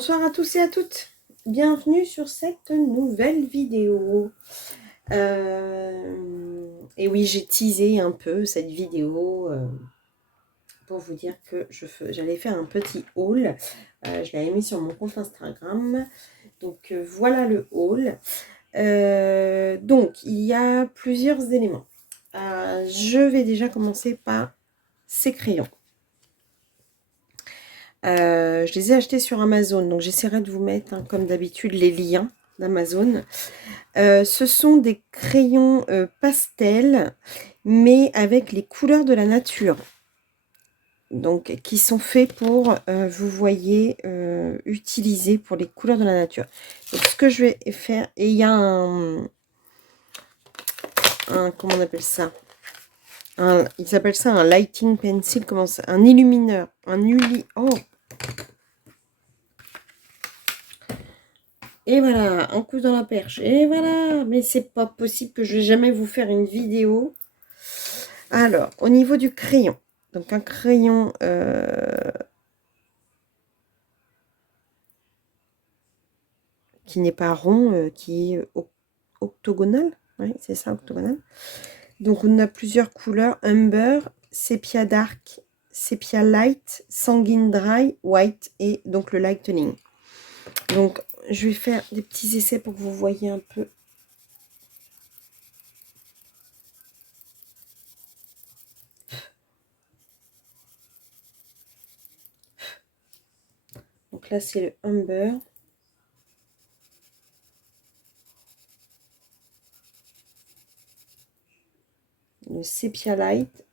Bonsoir à tous et à toutes. Bienvenue sur cette nouvelle vidéo. Et oui, j'ai teasé un peu cette vidéo pour vous dire que j'allais faire un petit haul. Je l'avais mis sur mon compte Instagram. Donc voilà le haul. Donc il y a plusieurs éléments. Je vais déjà commencer par ces crayons. Je les ai achetés sur Amazon, donc j'essaierai de vous mettre, hein, comme d'habitude, les liens d'Amazon. Ce sont des crayons pastel, mais avec les couleurs de la nature. Donc, qui sont faits pour, vous voyez, utiliser pour les couleurs de la nature. Donc, ce que je vais faire, et il y a comment on appelle ça? Ils appellent ça un lighting pencil, comment ça? Un illumineur, oh! Et voilà, un coup dans la perche. Et voilà, mais c'est pas possible que je vais jamais vous faire une vidéo. Alors, au niveau du crayon. Donc, un crayon qui n'est pas rond, qui est octogonal. Oui, c'est ça, octogonal. Donc, on a plusieurs couleurs. Umber, Sepia Dark, Sepia Light, Sanguine Dry, White et donc le Lightning. Donc, je vais faire des petits essais pour que vous voyez un peu. Donc là, c'est le Umber. Le Sepia Light.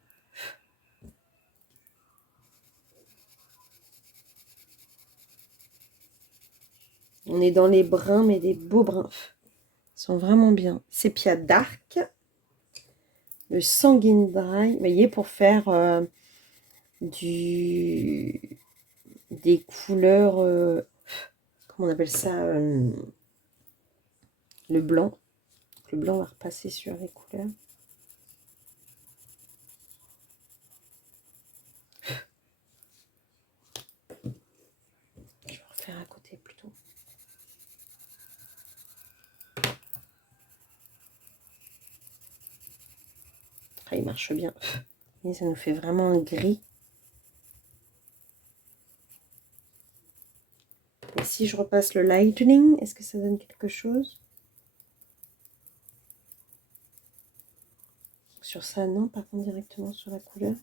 On est dans les bruns, mais des beaux bruns. Ils sont vraiment bien. Sepia Dark. Le Sanguine Dry. Vous voyez, pour faire des couleurs... comment on appelle ça, le blanc. Le blanc va repasser sur les couleurs. Je vais refaire à côté plutôt. Ah, il marche bien. Et ça nous fait vraiment un gris. Et si je repasse le Lightning, est-ce que ça donne quelque chose? Sur ça, non. Par contre, directement sur la couleur.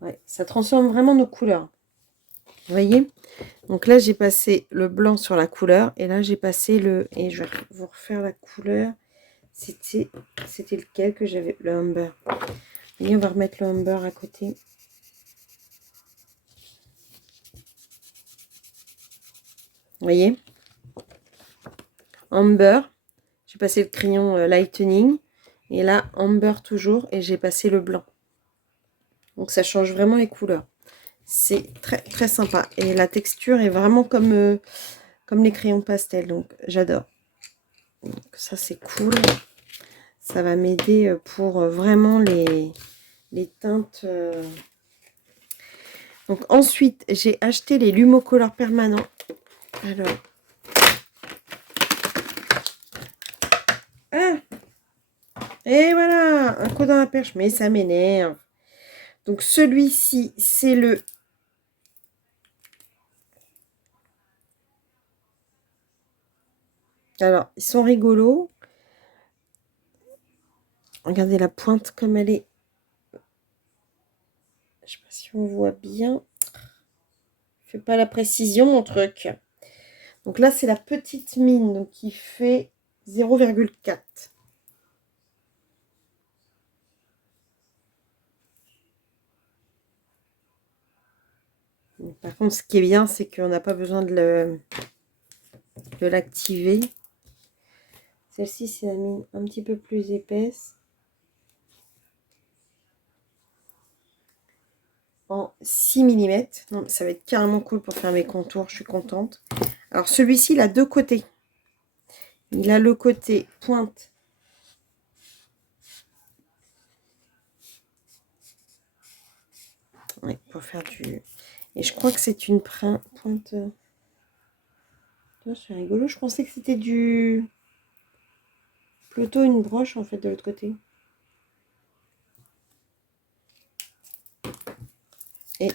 Ouais, ça transforme vraiment nos couleurs. Vous voyez? Donc là, j'ai passé le blanc sur la couleur. Et là, j'ai passé le... Et je vais vous refaire la couleur. C'était lequel que j'avais? Le Umber. Et on va remettre le Umber à côté. Vous voyez? Amber. J'ai passé le crayon Lightning. Et là, Amber toujours. Et j'ai passé le blanc. Donc ça change vraiment les couleurs. C'est très très sympa. Et la texture est vraiment comme les crayons pastel. Donc j'adore. Donc ça c'est cool. Ça va m'aider pour vraiment les teintes. Donc ensuite, j'ai acheté les Lumocolor permanents. Alors. Ah! Et voilà, un coup dans la perche. Mais ça m'énerve. Donc celui-ci, c'est le... Alors, ils sont rigolos. Regardez la pointe comme elle est. Je sais pas si on voit bien. Fait pas la précision, mon truc. Donc là, c'est la petite mine, donc qui fait 0,4. Par contre, ce qui est bien, c'est qu'on n'a pas besoin de l'activer. Celle-ci, c'est la mine un petit peu plus épaisse. En 6 mm. Donc, ça va être carrément cool pour faire mes contours. Je suis contente. Alors, celui-ci, il a deux côtés. Il a le côté pointe. Ouais, pour faire du... Et je crois que c'est une pointe... C'est rigolo, je pensais que c'était plutôt une broche en fait de l'autre côté. Et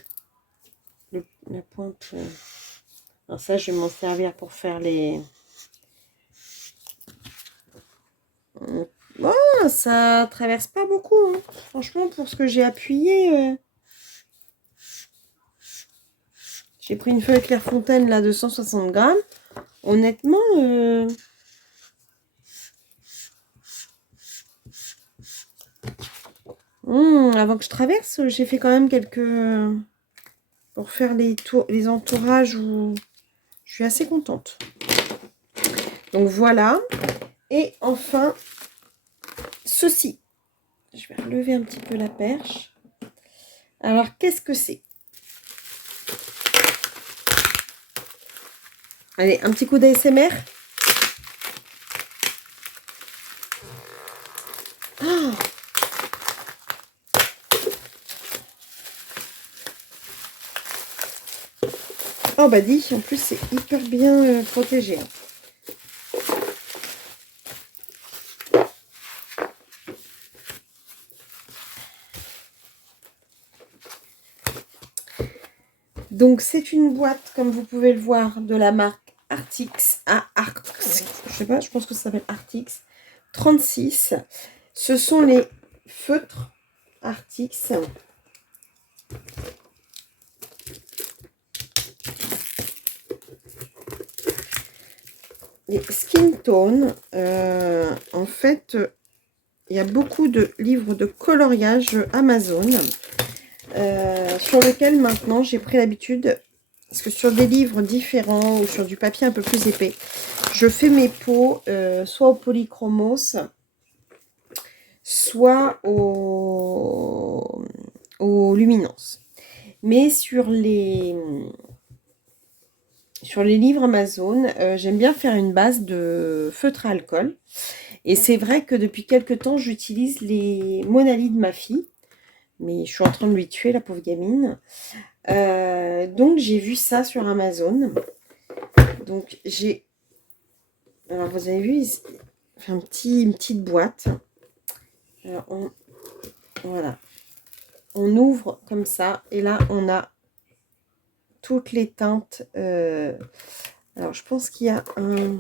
la pointe... Alors ça, je vais m'en servir pour faire les... Oh, ça traverse pas beaucoup. Hein. Franchement, pour ce que j'ai appuyé... J'ai pris une feuille Clairefontaine là de 160 grammes. Honnêtement... avant que je traverse, j'ai fait quand même quelques... pour faire les entourages où je suis assez contente. Donc voilà. Et enfin, ceci. Je vais relever un petit peu la perche. Alors, qu'est-ce que c'est? Allez, un petit coup d'ASMR. Oh, oh bah dis, en plus c'est hyper bien protégé. Donc c'est une boîte, comme vous pouvez le voir, de la marque Artix. Je sais pas, je pense que ça s'appelle Artix 36. Ce sont les feutres Artix. Les Skin Tone. En fait, il y a beaucoup de livres de coloriage Amazon. Sur lequel maintenant j'ai pris l'habitude, parce que sur des livres différents ou sur du papier un peu plus épais, je fais mes pots soit au polychromos, soit au luminance. Mais sur les livres Amazon, j'aime bien faire une base de feutre à alcool. Et c'est vrai que depuis quelques temps, j'utilise les Monali de ma fille. Mais je suis en train de lui tuer, la pauvre gamine. Donc, j'ai vu ça sur Amazon. Donc, j'ai... Alors, vous avez vu, il fait une petite boîte. Alors, voilà. On ouvre comme ça. Et là, on a toutes les teintes. Alors, je pense qu'il y a un...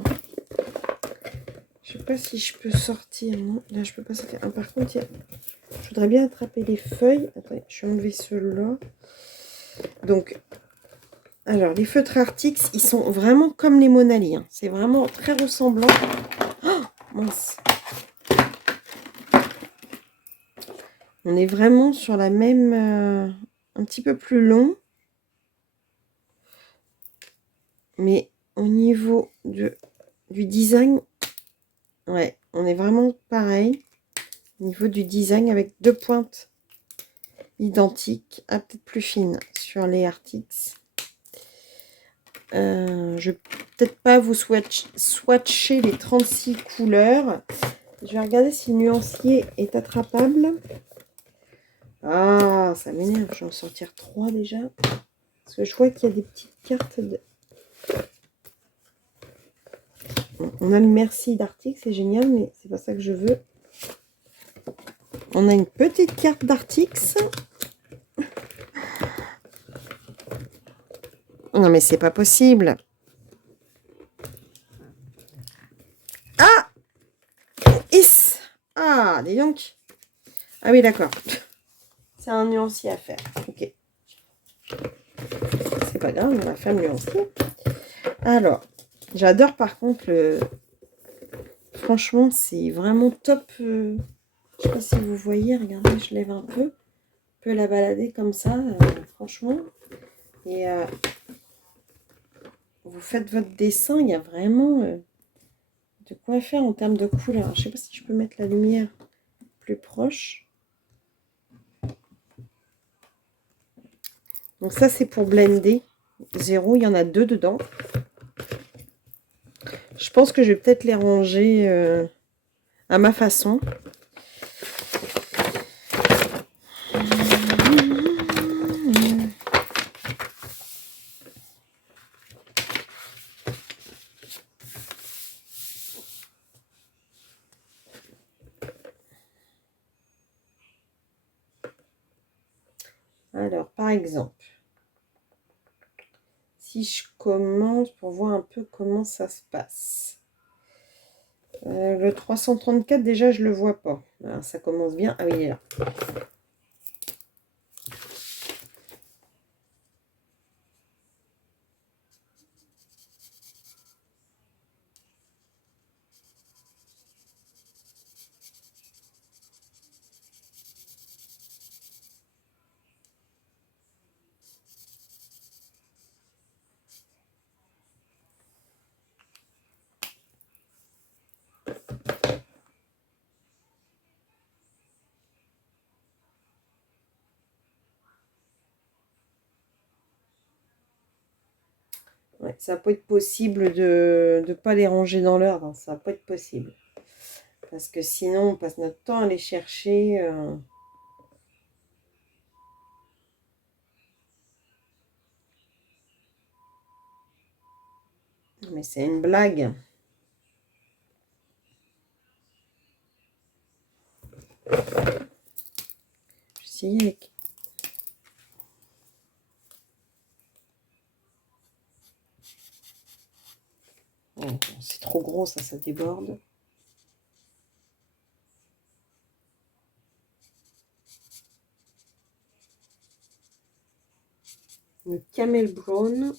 Je sais pas si je peux sortir. Non, là, je peux pas sortir. Par contre, je voudrais bien attraper les feuilles. Attendez, je vais enlever ceux-là. Donc, alors, les feutres Artix, ils sont vraiment comme les Monali. Hein. C'est vraiment très ressemblant. Oh, mince. On est vraiment sur la même... un petit peu plus long. Mais au niveau du design, ouais, on est vraiment pareil. Au niveau du design, avec deux pointes identiques. Ah, peut-être plus fines sur les Artix. Je vais peut-être pas vous swatcher les 36 couleurs. Je vais regarder si le nuancier est attrapable. Ah, ça m'énerve. Je vais en sortir 3 déjà. Parce que je vois qu'il y a des petites cartes. On a le merci d'Artix, c'est génial, mais c'est pas ça que je veux. On a une petite carte d'Artix. Non, mais c'est pas possible. Ah! Is! Ah, dis donc. Ah oui, d'accord. C'est un nuancier à faire. Ok. C'est pas grave, on va faire le nuancier. Alors, j'adore par contre le... Franchement, c'est vraiment top. Je sais pas si vous voyez, regardez, je lève un peu. Je peux la balader comme ça, franchement. Et vous faites votre dessin, il y a vraiment de quoi faire en termes de couleurs. Je sais pas si je peux mettre la lumière plus proche. Donc ça, c'est pour blender. 0, il y en a 2 dedans. Je pense que je vais peut-être les ranger à ma façon. Alors, par exemple, si je commence pour voir un peu comment ça se passe. Le 334, déjà, je le vois pas. Alors, ça commence bien. Ah oui, il est là. Ouais, ça va pas être possible de ne pas les ranger dans l'ordre, hein. Ça va pas être possible. Parce que sinon, on passe notre temps à les chercher. Mais c'est une blague. Je vais essayer avec... Oh, c'est trop gros, ça déborde. Le Camel Brown.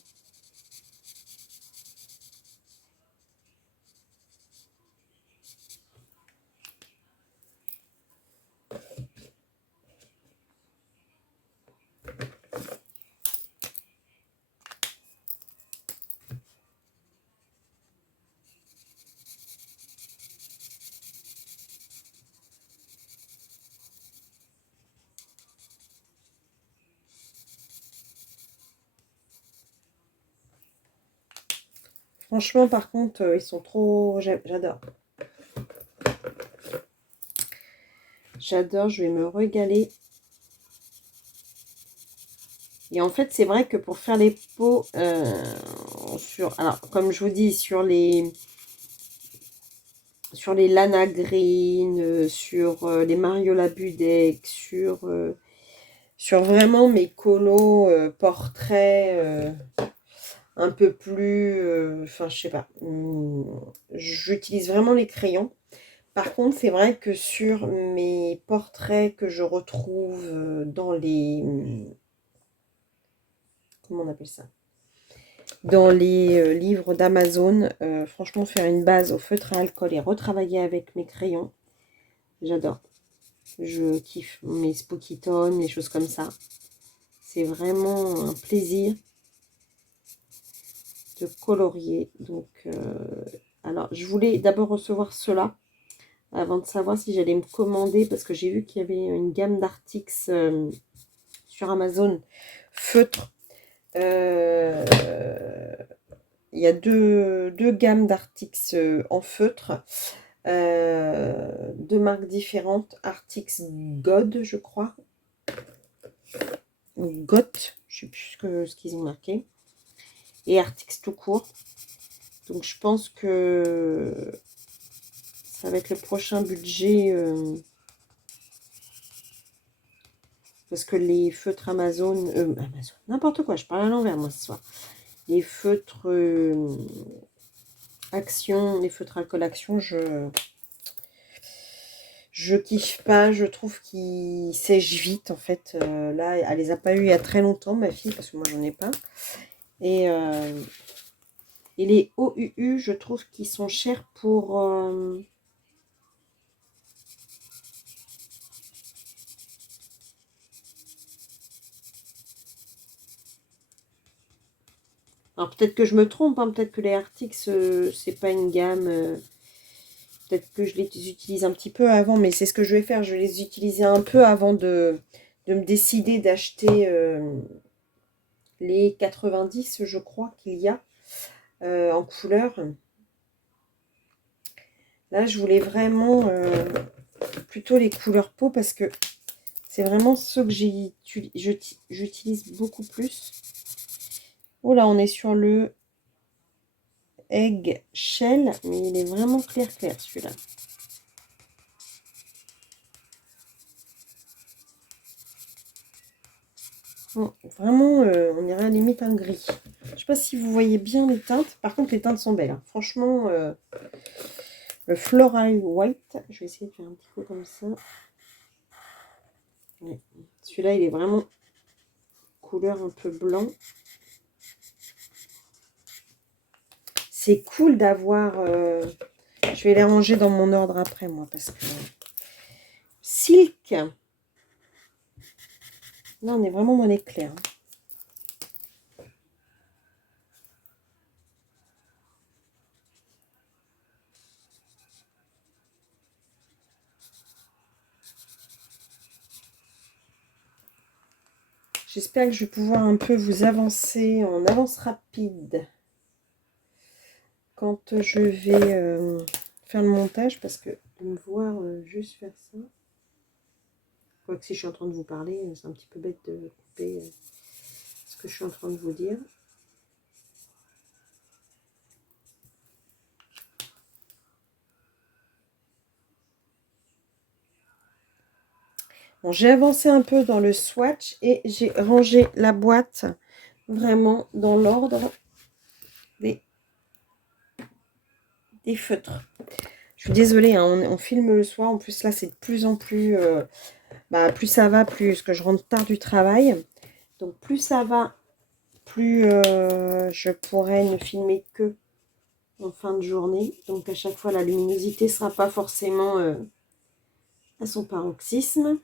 Franchement, par contre, ils sont trop... J'adore. J'adore, je vais me régaler. Et en fait, c'est vrai que pour faire les pots, alors, comme je vous dis, sur les Lana Green, sur les Mariola Budek, sur vraiment mes colos portraits un peu plus... Enfin, je sais pas. J'utilise vraiment les crayons. Par contre, c'est vrai que sur mes portraits que je retrouve dans les... Comment on appelle ça? Dans les livres d'Amazon, franchement, faire une base au feutre à alcool et retravailler avec mes crayons, j'adore. Je kiffe mes Spooky Tom, les choses comme ça. C'est vraiment un plaisir de colorier. Donc, alors, je voulais d'abord recevoir cela avant de savoir si j'allais me commander, parce que j'ai vu qu'il y avait une gamme d'Artix sur Amazon, feutre. Il y a deux gammes d'Artix en feutre, deux marques différentes, Artix God, je crois, ou Got, je ne sais plus ce qu'ils ont marqué, et Artix tout court. Donc je pense que ça va être le prochain budget, parce que les feutres Amazon, n'importe quoi, je parle à l'envers moi ce soir. Les feutres Action, les feutres alcool Action, je kiffe pas, je trouve qu'ils sèchent vite en fait. Là, elle les a pas eu il y a très longtemps, ma fille, parce que moi j'en ai pas. Et les OUU, je trouve qu'ils sont chers pour... Alors peut-être que je me trompe, hein, peut-être que les Artix, c'est pas une gamme... peut-être que je les utilise un petit peu avant, mais c'est ce que je vais faire. Je vais les utiliser un peu avant de me décider d'acheter les 90, je crois qu'il y a, en couleur. Là, je voulais vraiment plutôt les couleurs peau parce que c'est vraiment ceux que j'utilise beaucoup plus. Oh là, on est sur le Egg Shell, mais il est vraiment clair celui-là. Bon, vraiment, on dirait à la limite un gris. Je sais pas si vous voyez bien les teintes. Par contre, les teintes sont belles, hein. Franchement, le Floral White, je vais essayer de faire un petit peu comme ça. Ouais. Celui-là, il est vraiment couleur un peu blanc. C'est cool d'avoir... je vais les ranger dans mon ordre après, moi, parce que... Silk. Là, on est vraiment dans l'éclair. J'espère que je vais pouvoir un peu vous avancer en avance rapide quand je vais faire le montage, parce que de me voir juste faire ça... Quoique si je suis en train de vous parler, c'est un petit peu bête de couper ce que je suis en train de vous dire. Bon, j'ai avancé un peu dans le swatch et j'ai rangé la boîte vraiment dans l'ordre des feutres. Je suis désolée, hein, on filme le soir. En plus, là, c'est de plus en plus... plus ça va, plus que je rentre tard du travail. Donc, plus ça va, plus je pourrais ne filmer que en fin de journée. Donc, à chaque fois, la luminosité ne sera pas forcément à son paroxysme.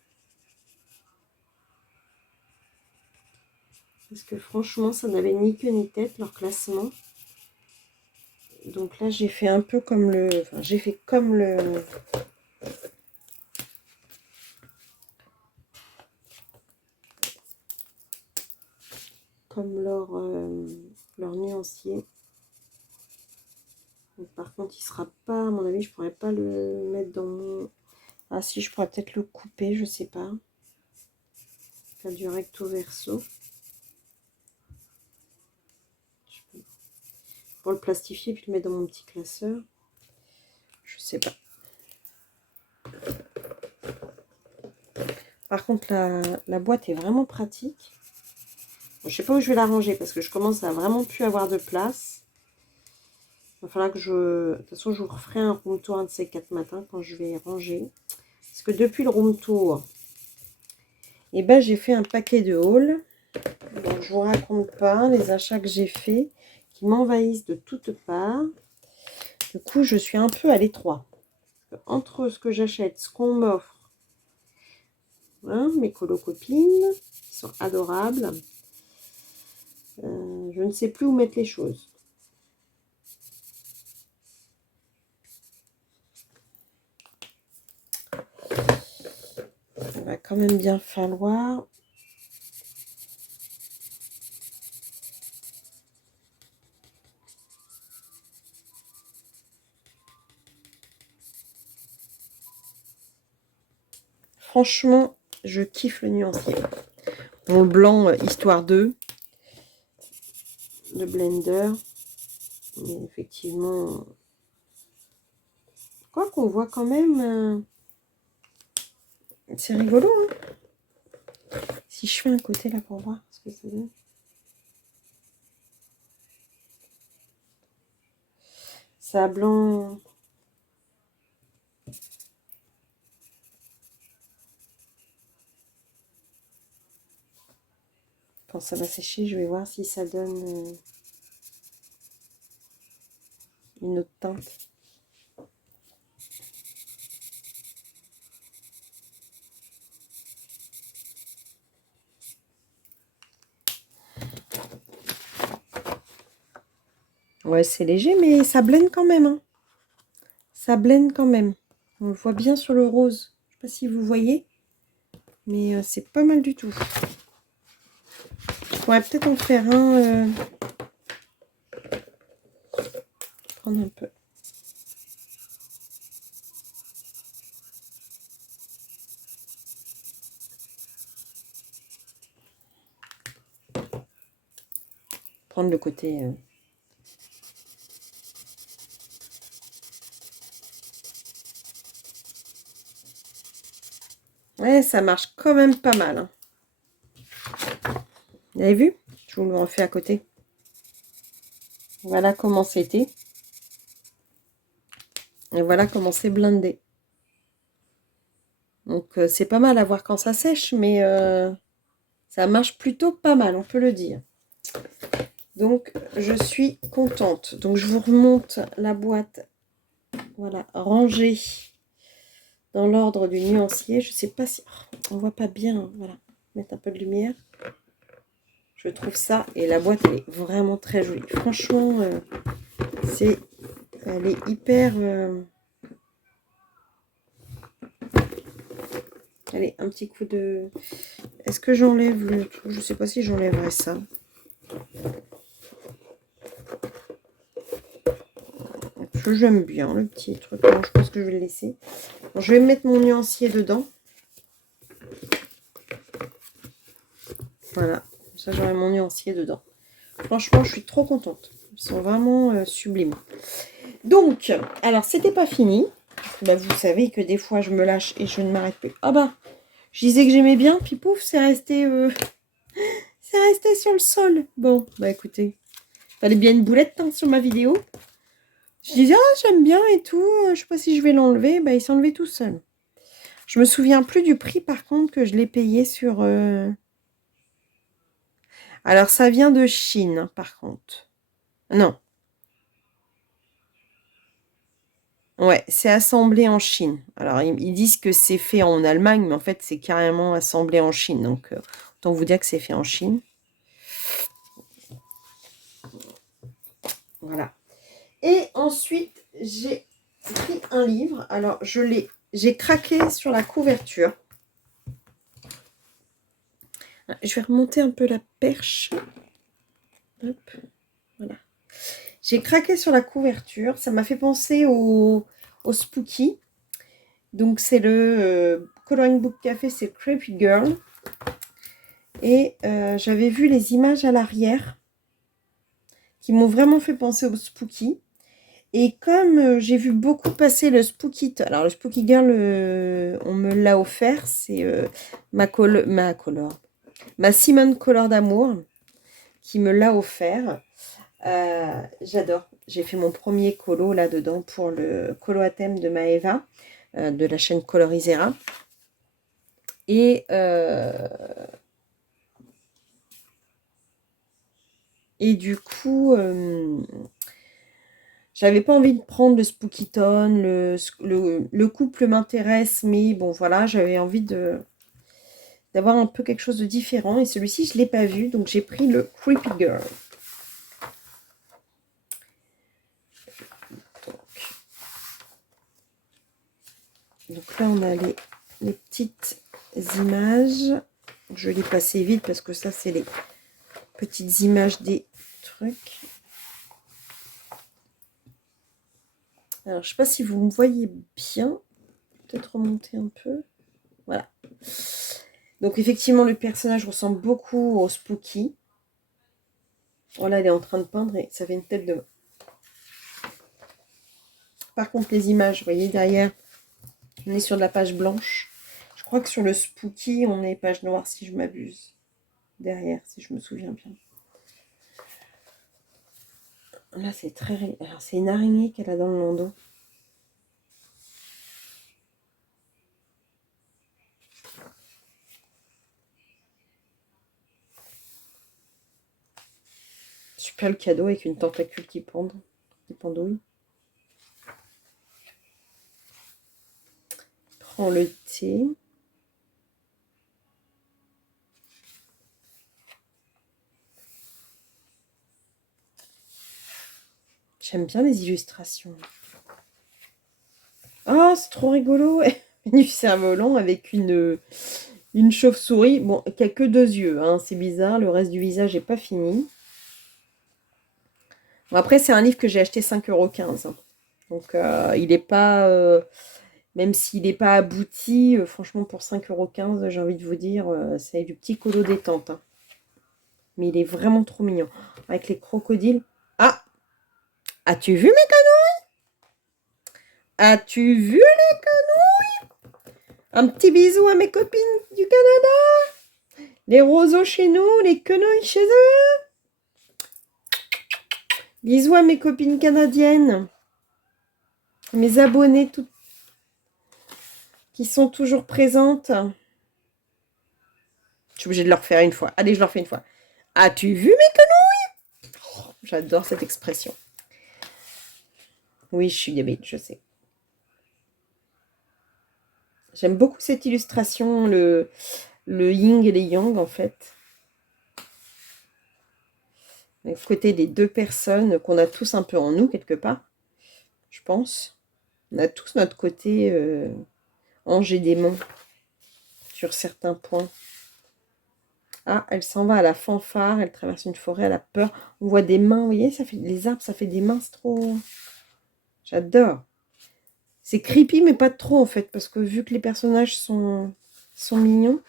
Parce que franchement, ça n'avait ni queue ni tête, leur classement. Donc là, j'ai fait un peu comme le... Enfin, j'ai fait comme le... Comme leur nuancier. Donc, par contre, il sera pas... À mon avis, je pourrais pas le mettre dans mon... Ah si, je pourrais peut-être le couper, je sais pas. Faire du recto verso. Pour le plastifier, puis le mettre dans mon petit classeur. Je sais pas. Par contre, la boîte est vraiment pratique. Bon, je sais pas où je vais la ranger parce que je commence à vraiment plus avoir de place. Il va falloir que je... De toute façon, je vous referai un room tour un de ces 4 matins quand je vais ranger. Parce que depuis le room tour, eh ben, j'ai fait un paquet de hauls. Donc, je vous raconte pas les achats que j'ai faits qui m'envahissent de toutes parts. Du coup, je suis un peu à l'étroit. Entre ce que j'achète, ce qu'on m'offre, hein, mes colo-copines, qui sont adorables, je ne sais plus où mettre les choses. Il va quand même bien falloir... Franchement, je kiffe le nuancier. Bon, le blanc, histoire 2. Le blender. Mais effectivement... Quoi qu'on voit quand même... C'est rigolo, hein. Si je fais un côté là pour voir ce que ça donne. Ça a blanc... Quand ça va sécher, je vais voir si ça donne une autre teinte. Ouais, c'est léger, mais ça blende quand même, hein. Ça blende quand même. On le voit bien sur le rose. Je sais pas si vous voyez, mais c'est pas mal du tout. Je pourrais peut-être en faire un... prendre un peu. Prendre le côté... Ouais, ça marche quand même pas mal, hein. Vous avez vu? Je vous le refais à côté. Voilà comment c'était. Et voilà comment c'est blindé. Donc c'est pas mal à voir quand ça sèche, mais ça marche plutôt pas mal, on peut le dire. Donc je suis contente. Donc je vous remonte la boîte, voilà, rangée dans l'ordre du nuancier. Je sais pas si... Oh, on voit pas bien, hein. Voilà, mettre un peu de lumière. Je trouve ça, et la boîte elle est vraiment très jolie. Franchement, elle est hyper... Allez, un petit coup de... Est-ce que j'enlève le truc? Je sais pas si j'enlèverai ça. Parce que j'aime bien le petit truc. Bon, je pense que je vais le laisser. Bon, je vais mettre mon nuancier dedans. Voilà. Ça, j'aurai mon nuancier dedans. Franchement, je suis trop contente. Ils sont vraiment sublimes. Donc, alors, c'était pas fini. Bah, vous savez que des fois, je me lâche et je ne m'arrête plus. Ah bah, je disais que j'aimais bien, puis pouf, c'est resté sur le sol. Bon, bah écoutez, fallait bien une boulette hein, sur ma vidéo. Je disais, ah, j'aime bien et tout. Je sais pas si je vais l'enlever. Bah, il s'est enlevé tout seul. Je me souviens plus du prix, par contre, que je l'ai payé sur... Alors, ça vient de Chine, par contre. Non. Ouais, c'est assemblé en Chine. Alors, ils disent que c'est fait en Allemagne, mais en fait, c'est carrément assemblé en Chine. Donc, autant vous dire que c'est fait en Chine. Voilà. Et ensuite, j'ai pris un livre. Alors, j'ai craqué sur la couverture. Je vais remonter un peu la perche. Hop, voilà. J'ai craqué sur la couverture. Ça m'a fait penser au Spooky. Donc, c'est le Coloring Book Café, c'est Creepy Girl. Et j'avais vu les images à l'arrière qui m'ont vraiment fait penser au Spooky. Et comme j'ai vu beaucoup passer le Spooky... Alors, le Spooky Girl, on me l'a offert. C'est ma Simone Color d'amour qui me l'a offert. J'adore. J'ai fait mon premier colo là-dedans pour le colo à thème de Maeva, de la chaîne Colorisera. Et du coup, j'avais pas envie de prendre le Spooky Tone. Le couple m'intéresse, mais bon, voilà, j'avais envie d'avoir un peu quelque chose de différent. Et celui-ci, je ne l'ai pas vu, donc j'ai pris le Creepy Girl. Donc là, on a les petites images. Je vais les passer vite parce que ça, c'est les petites images des trucs. Alors, je ne sais pas si vous me voyez bien. Peut-être remonter un peu. Voilà. Donc, effectivement, le personnage ressemble beaucoup au Spooky. Oh là, elle est en train de peindre et ça fait une tête de main. Par contre, les images, vous voyez, derrière, on est sur de la page blanche. Je crois que sur le Spooky, on est page noire, si je m'abuse. Derrière, si je me souviens bien. Là, c'est très... Alors, c'est une araignée qu'elle a dans le landau. Super le cadeau avec une tentacule qui pendouille. Prends le thé. J'aime bien les illustrations. Oh, c'est trop rigolo. Du cerf-volant avec une chauve-souris. Bon, qui a que 2 yeux. Hein, c'est bizarre. Le reste du visage n'est pas fini. Bon, après, c'est un livre que j'ai acheté 5,15 €. Donc, il n'est pas... même s'il n'est pas abouti, franchement, pour 5,15 €, j'ai envie de vous dire, c'est du petit colo détente. Hein. Mais il est vraiment trop mignon. Avec les crocodiles. Ah! As-tu vu mes canouilles? As-tu vu les canouilles? Un petit bisou à mes copines du Canada. Les roseaux chez nous, les quenouilles chez eux. Bisous à mes copines canadiennes. Mes abonnés qui sont toujours présentes. Je suis obligée de leur faire une fois. Allez, je leur fais une fois. As-tu vu mes quenouilles? Oh, j'adore cette expression. Oui, je suis débile, je sais. J'aime beaucoup cette illustration, le yin et les yang, en fait. Le côté des deux personnes qu'on a tous un peu en nous, quelque part, je pense. On a tous notre côté ange et démon sur certains points. Ah, elle s'en va à la fanfare, elle traverse une forêt, elle a peur. On voit des mains, vous voyez, ça fait les arbres, ça fait des mains, c'est trop... J'adore. C'est creepy, mais pas trop, en fait, parce que vu que les personnages sont mignons.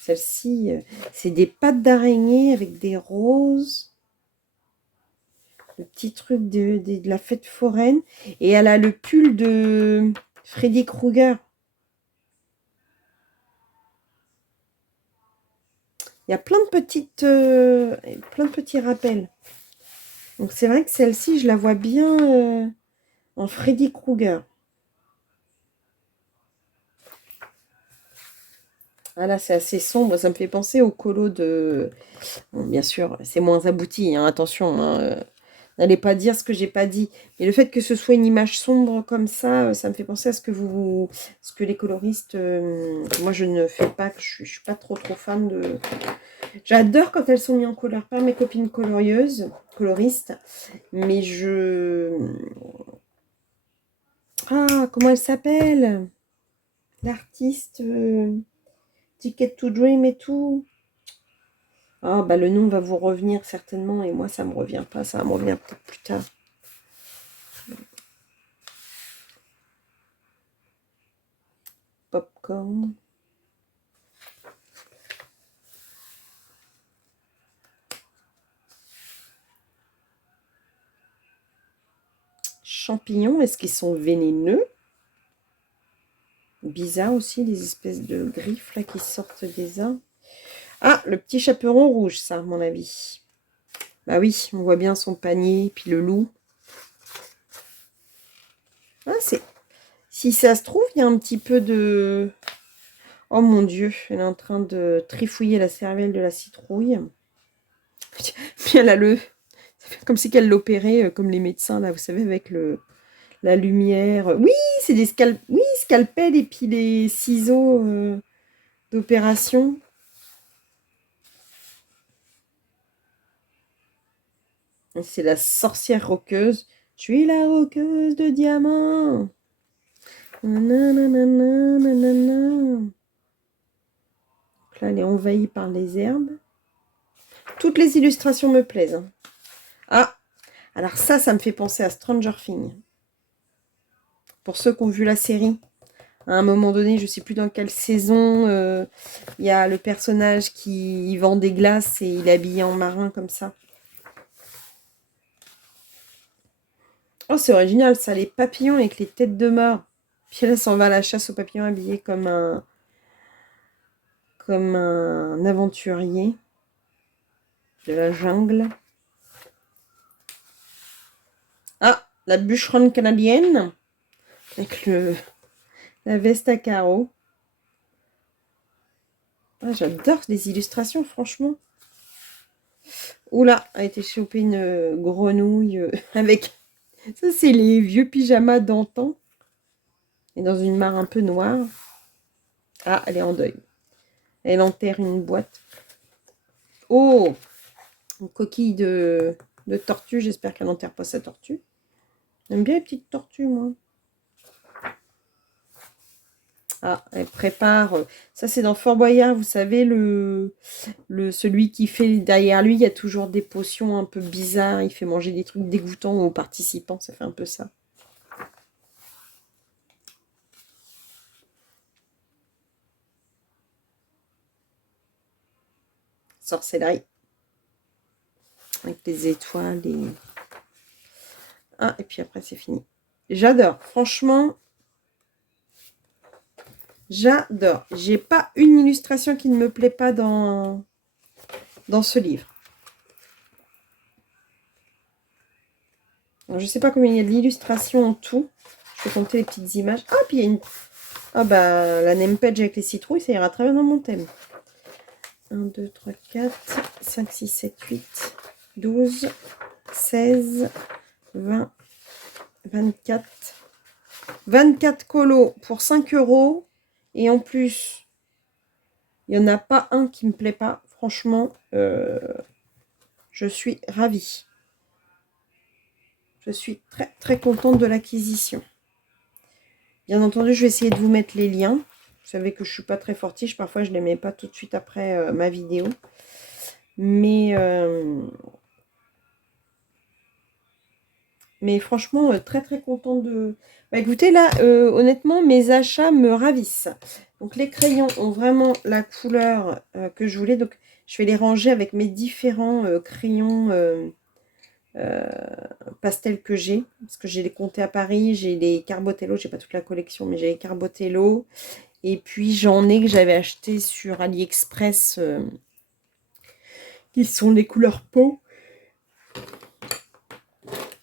Celle-ci, c'est des pattes d'araignée avec des roses. Le petit truc de la fête foraine. Et elle a le pull de Freddy Krueger. Il y a plein de petits rappels. Donc c'est vrai que celle-ci, je la vois bien en Freddy Krueger. Ah là, c'est assez sombre. Ça me fait penser au colo de... Bon, bien sûr, c'est moins abouti, hein, attention. Hein, n'allez pas dire ce que j'ai pas dit. Mais le fait que ce soit une image sombre comme ça me fait penser à ce que les coloristes... moi, je ne fais pas, je suis pas trop fan de... J'adore quand elles sont mises en couleur par mes copines coloristes. Mais Ah, comment elle s'appelle? L'artiste Ticket to Dream et tout. Ah, bah le nom va vous revenir certainement. Et moi, ça me revient pas. Ça va me revenir peut-être plus tard. Popcorn. Champignons, est-ce qu'ils sont vénéneux? Bizarre aussi, les espèces de griffes là qui sortent des arbres. Ah, le petit chaperon rouge, ça, à mon avis. Bah oui, on voit bien son panier, puis le loup. Ah, c'est... Si ça se trouve, il y a un petit peu de... Oh mon Dieu, elle est en train de trifouiller la cervelle de la citrouille. Puis elle a le... Comme si qu'elle l'opérait, comme les médecins, là, vous savez, avec la lumière. Oui, c'est des scalpels et puis les ciseaux d'opération. C'est la sorcière roqueuse. Je suis la roqueuse de diamant. Nanana, nanana. Donc là, elle est envahie par les herbes. Toutes les illustrations me plaisent. Hein. Ah, alors ça me fait penser à Stranger Things. Pour ceux qui ont vu la série, à un moment donné, je ne sais plus dans quelle saison, il y a le personnage qui vend des glaces et il est habillé en marin comme ça. Oh, c'est original ça, les papillons avec les têtes de mort. Puis là, s'en va à la chasse aux papillons habillé comme un aventurier de la jungle. Ah, la bûcheronne canadienne avec la veste à carreaux. Ah, j'adore les illustrations, franchement. Oula, a été chopée une grenouille avec... Ça, c'est les vieux pyjamas d'antan. Et dans une mare un peu noire. Ah, elle est en deuil. Elle enterre une boîte. Oh, une coquille de tortue. J'espère qu'elle n'enterre pas sa tortue. J'aime bien les petites tortues, moi. Ah, elle prépare. Ça, c'est dans Fort Boyard, vous savez, celui qui fait derrière lui, il y a toujours des potions un peu bizarres. Il fait manger des trucs dégoûtants aux participants. Ça fait un peu ça. Sorcellerie. Avec les étoiles et... Ah, et puis après, c'est fini. J'adore. Franchement, J'adore. J'ai pas une illustration qui ne me plaît pas dans ce livre. Alors, je sais pas combien il y a de l'illustration en tout. Je vais compter les petites images. Ah, puis il y a une... Ah bah, la name page avec les citrouilles, ça ira très bien dans mon thème. 1, 2, 3, 4, 5, 6, 7, 8, 12, 16, 20, 24. 24 colos pour 5 €. Et en plus, il n'y en a pas un qui me plaît pas. Franchement, je suis ravie. Je suis très très contente de l'acquisition. Bien entendu, je vais essayer de vous mettre les liens. Vous savez que je ne suis pas très fortiche. Parfois, je ne les mets pas tout de suite après ma vidéo. Mais franchement, très très contente de... Bah, écoutez, là, honnêtement, mes achats me ravissent. Donc, les crayons ont vraiment la couleur que je voulais. Donc, je vais les ranger avec mes différents crayons pastels que j'ai. Parce que j'ai les Conté à Paris, j'ai les Carbotello. J'ai pas toute la collection, mais j'ai les Carbotello. Et puis, j'en ai que j'avais acheté sur AliExpress, qui sont les couleurs peau.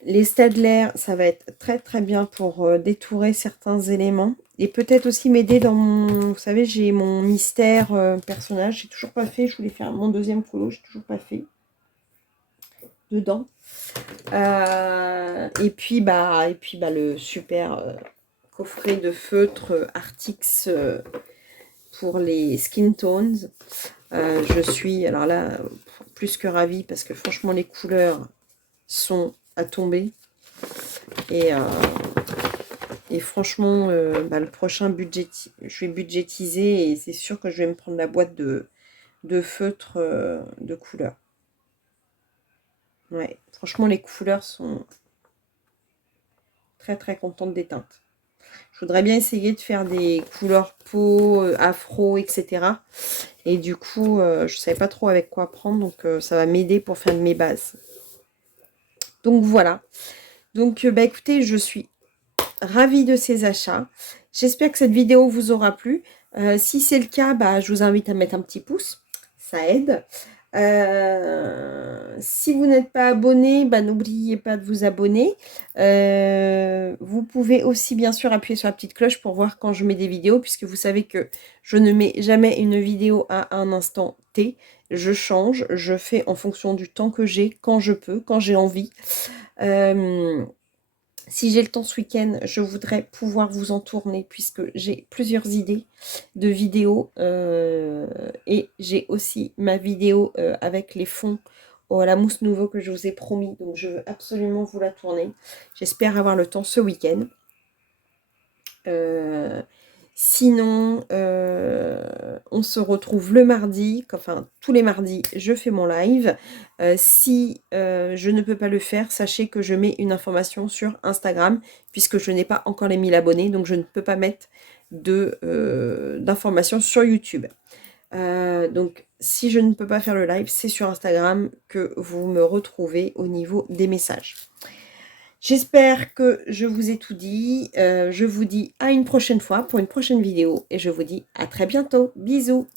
Les Staedtler, ça va être très très bien pour détourer certains éléments. Et peut-être aussi m'aider dans mon... Vous savez, j'ai mon mystère personnage. J'ai toujours pas fait. Je voulais faire mon deuxième colo. J'ai toujours pas fait. Dedans. Et puis le super coffret de feutre Artix pour les skin tones. Je suis, alors là, plus que ravie parce que franchement, les couleurs sont à tomber. Et franchement, le prochain budget, je vais budgétiser et c'est sûr que je vais me prendre la boîte de feutres de couleurs. Ouais, franchement, les couleurs sont très très contente des teintes. Je voudrais bien essayer de faire des couleurs peau, afro, etc. Et du coup, je ne savais pas trop avec quoi prendre, donc ça va m'aider pour faire mes bases. Donc voilà. Donc écoutez, je suis ravie de ces achats. J'espère que cette vidéo vous aura plu. Si c'est le cas, je vous invite à mettre un petit pouce. Ça aide. Si vous n'êtes pas abonné, n'oubliez pas de vous abonner. Vous pouvez aussi bien sûr appuyer sur la petite cloche pour voir quand je mets des vidéos, puisque vous savez que je ne mets jamais une vidéo à un instant T. Je change, je fais en fonction du temps que j'ai, quand je peux, quand j'ai envie. Si j'ai le temps ce week-end, je voudrais pouvoir vous en tourner puisque j'ai plusieurs idées de vidéos et j'ai aussi ma vidéo avec les fonds à la mousse nouveau que je vous ai promis. Donc je veux absolument vous la tourner. J'espère avoir le temps ce week-end. Sinon, on se retrouve le mardi, enfin tous les mardis, je fais mon live. Si je ne peux pas le faire, sachez que je mets une information sur Instagram, puisque je n'ai pas encore les 1000 abonnés, donc je ne peux pas mettre d'informations sur YouTube. Donc si je ne peux pas faire le live, c'est sur Instagram que vous me retrouvez au niveau des messages. J'espère que je vous ai tout dit. Je vous dis à une prochaine fois pour une prochaine vidéo. Et je vous dis à très bientôt. Bisous.